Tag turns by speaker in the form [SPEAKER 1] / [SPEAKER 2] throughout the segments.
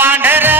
[SPEAKER 1] மாண்டரா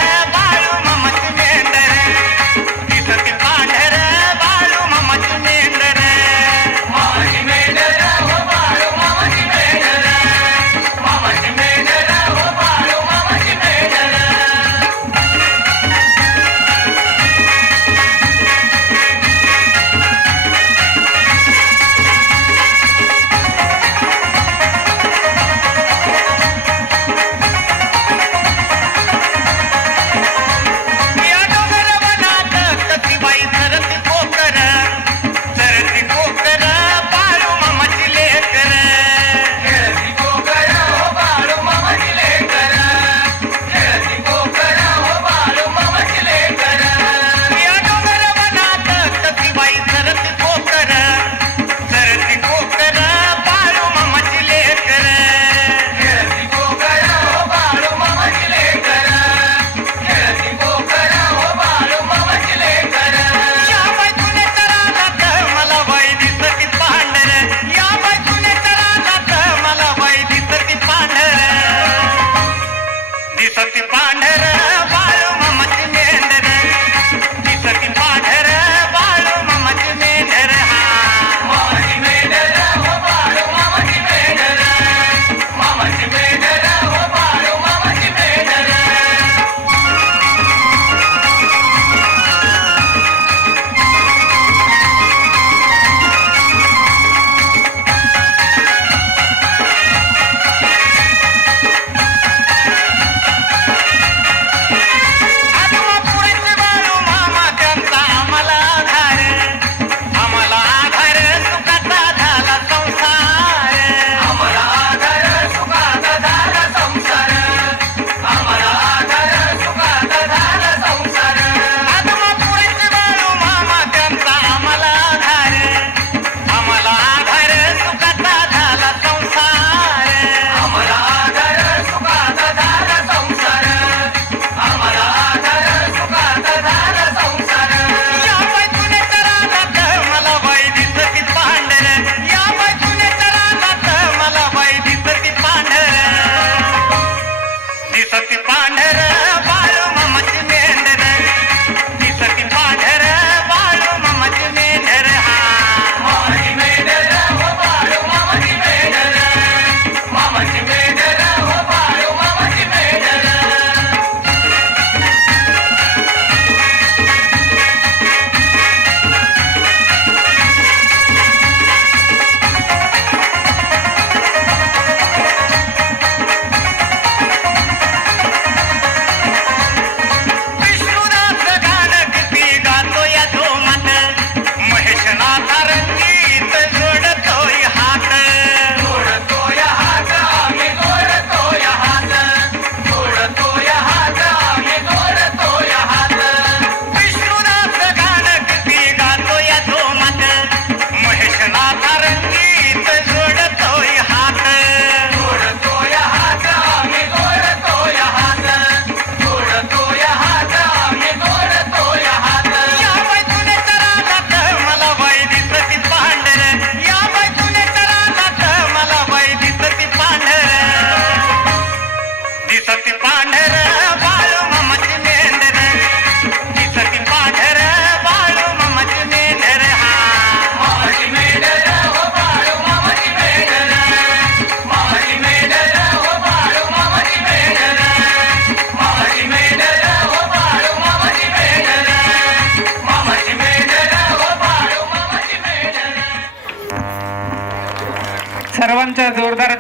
[SPEAKER 2] जोरदार